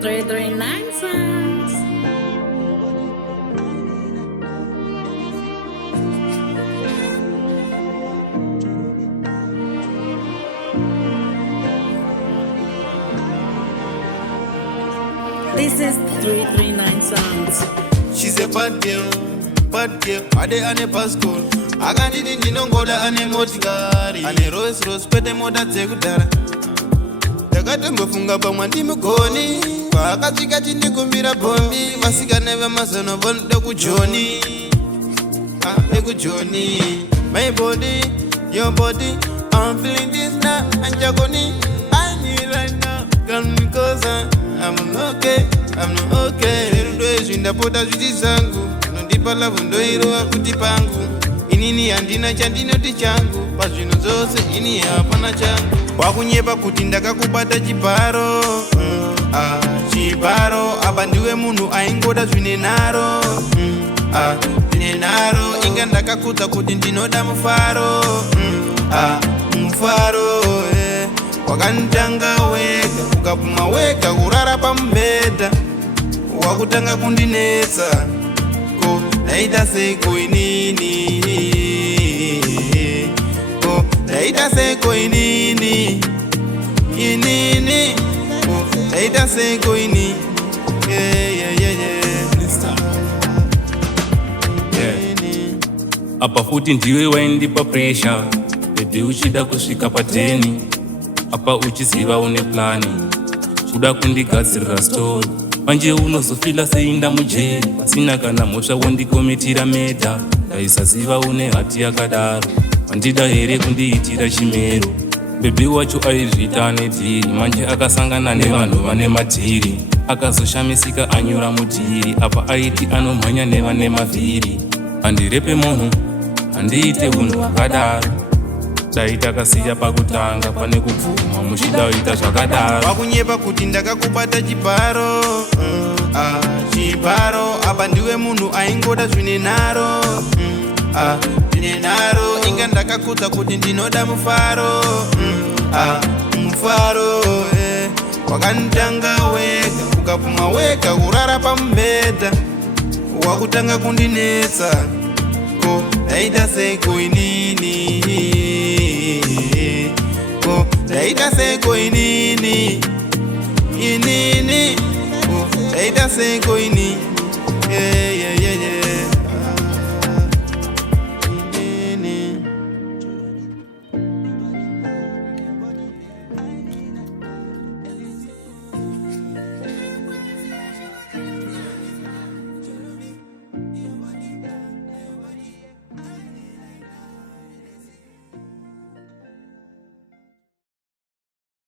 339 cents. This is 339 cents. She's a bad girl, Aaade ane basikoro, Akanditi ndinoda ane motikarii, ane rycroyc kwte mota dzekudhara. Ndakambofunga pamwe andimugoni, Paakasvika achindikumbira bhombi, vasikana vemazano vanoda kujoni. My body, your body, I'm feeling this now, andimugoni. I need right now, come because I'm not okay. Rudo ndapota zviti zangu, nondipa love ndoirova kuti pangu. Inini handina chandinoti changu, pazvinhu zvose ini hapana changu. Wakunyepa kuti ndakakubata Chibharo, Chibharo, apa ndiwe munhu aingoda zvine nharo. Inga ndakakudza kuti ndinoda mufaro, mufaro. Wakanditanga wega, ukapuma wega kurara pamubhedha. Wakutanga kundinetsa, ko ndaita seko inini, ko ndaita seko inini, ko ndaita seko inini. Apa futi ndiwe waindipa pressure, baby uchida kusvika pa10. Apa uchiziva une plani, kuda kundigadzirira story. Manje unozofila seinda mujeri, pasina kana mhosva wondikomitira medha. Ndaisaziva une hati yakadaro, wandida here kundiitira chimero. Bebe wacho aizvita ane dhiri, manje akasangana nevanhu vane madhiri. Akazoshamisika anyura mudhiri, apa aiti anomhanya nevane mavhiri. Handirepe munhu, handiite unhu hwakadaro. Dai takasiya pakutanga pane kubvuma muchida kuita zvakadaro. Wakunyepa kuti ndakakubata Chibharo, Chibharo, apa ndiwe munhu aingoda zvine nharo. Inga ndakakudza kuti ndinoda mufaro, mufaro. Wakanditanga wega, ukapuma wega kurara pamubhedha. Wakutanga kundinetsa, ko ndaita seko inini, ko ndaita seko inini, ko ndaita seko inini.